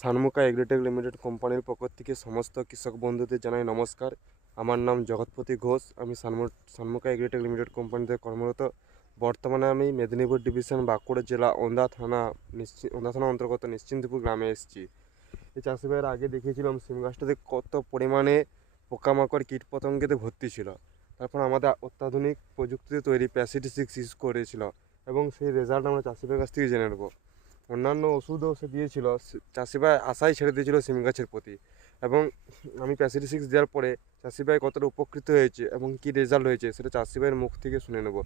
সানমুখা agritech limited কোম্পানির পক্ষ থেকে সমস্ত কৃষক বন্ধুদের জানাই নমস্কার। আমার নাম জগৎপতি ঘোষ। আমি সানমুখা এগ্রিটেক লিমিটেড কোম্পানিতে কর্মরত। বর্তমানে আমি মেদিনীপুর ডিভিশন বাঁকুড়া জেলা ওন্দা থানা অন্তর্গত নিশ্চিন্তপুর গ্রামে এসেছি। এই চাষি ভাইয়ের আগে দেখিয়েছিলাম সিম গাছটাতে কত পরিমাণে পোকামাকড় কীটপতঙ্গেতে ভর্তি ছিল। তারপর আমাদের অত্যাধুনিক প্রযুক্তিতে তৈরি প্যাসিটিসিক্স ইউজ করেছিল এবং সেই রেজাল্ট আমরা চাষি ভাইয়ের কাছ থেকে জেনে নেব। অন্যান্য ওষুধও সে দিয়েছিল, চাষি ভাই আশাই ছেড়ে দিয়েছিল সিম গাছের প্রতি। এবং আমি প্যাসিটিসিক্স দেওয়ার পরে চাষি ভাই কতটা উপকৃত হয়েছে এবং কী রেজাল্ট হয়েছে সেটা চাষি ভাইয়ের মুখ থেকে শুনে নেব।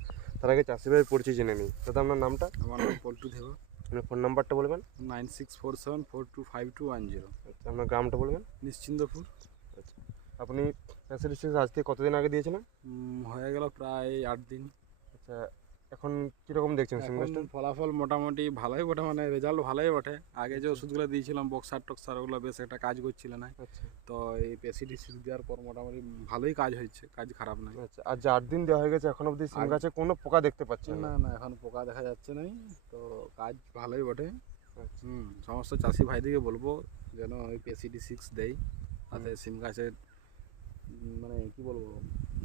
তার আগে চাষি ভাইয়ের পরিচয় জেনে নিই। দাদা, আপনার নামটা? আমার নাম পল্টু দেবা। আপনার ফোন নাম্বারটা বলবেন? 9647425210। আচ্ছা, আপনার গ্রামটা বলবেন? নিশ্চিন্দপুর। আচ্ছা, আপনি প্যাসিটিসিক্স আজ থেকে কতদিন আগে দিয়েছিলেন? হয়ে গেল প্রায় 8 দিন। আচ্ছা, এখন কীরকম দেখছেন সিম এখন গাছটা? ফলাফল মোটামুটি ভালোই বটে, মানে রেজাল্ট ভালোই বটে। আগে যে ওষুধগুলো দিয়েছিলাম বক্সার টক্সার, ওগুলো বেশ একটা কাজ করছিল না। আচ্ছা তো এই প্যাসিটিসিক্স দেওয়ার পর মোটামুটি ভালোই কাজ হচ্ছে, কাজ খারাপ নয়। আচ্ছা, আর যে 8 দিন দেওয়া হয়ে গেছে এখন অবধি সিম গাছে কোনো পোকা দেখতে পাচ্ছেন না? না না, এখন পোকা দেখা যাচ্ছে নাই, তো কাজ ভালোই বটে। আচ্ছা, সমস্ত চাষি ভাইদিকে বলবো যেন ওই প্যাসিটিসিক্স দেয়, তাতে সিম গাছের মানে কি বলবো,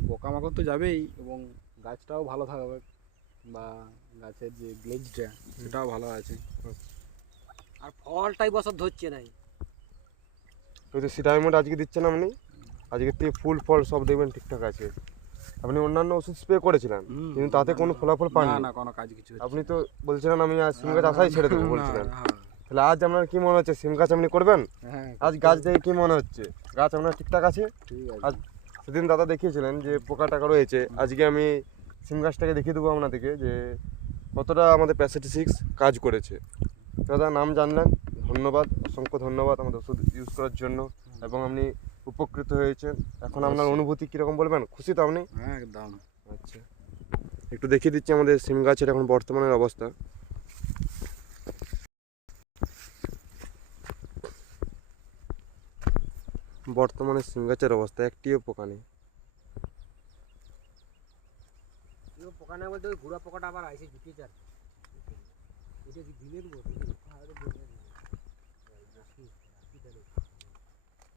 পোকামাকড় তো যাবেই এবং গাছটাও ভালো থাকবে, বা গাছের যে গ্লেজটা সেটাও ভালো আছে। আর ফলটাই বছর ধরছে নাই। ওই তো সিটামিমোড আজকে দিচ্ছেন আপনি, আজকে থেকে ফুল ফল সব দেখবেন ঠিকঠাক আছে। আপনি অন্যান্য ওষুধ স্প্রে করেছিলেন কিন্তু তাতে কোনো ফলাফল না পাননি। না, কোনো কাজ কিছু হচ্ছে আপনি তো বলছিলেন আমি আজ সিম গাছ আশাই ছেড়ে দেবো না, বলছিলেন। হ্যাঁ, তাহলে আজ আপনার কি মনে হচ্ছে সিম গাছ আপনি করবেন? হ্যাঁ, আজ গাছ দেখে কি মনে হচ্ছে গাছ আপনার ঠিকঠাক আছে? ঠিক আছে। আজ সেদিন দাদা দেখিয়েছিলেন যে পোকা টাকা রয়েছে, আজকে আমি সিম গাছটাকে দেখিয়ে দেবো আপনাদেরকে যে কতটা আমাদের প্যাসিটিসিক্স কাজ করেছে। দাদা, নাম জানলেন, ধন্যবাদ, অসংখ্য ধন্যবাদ আমাদের ওষুধ ইউজ করার জন্য এবং আপনি উপকৃত হয়েছেন। এখন আপনার অনুভূতি কীরকম বলবেন? খুশি তো আপনি? হ্যাঁ, একদম। আচ্ছা, একটু দেখিয়ে দিচ্ছি আমাদের সিম গাছের এখন বর্তমানের অবস্থা। বর্তমানে সিম গাছের অবস্থা একটিও পোকা নেই। পোকা না বলতে ওই ঘোড়া পোকাটা আবার আইসে ঢুকেছে আর এটা কি দিনের মতো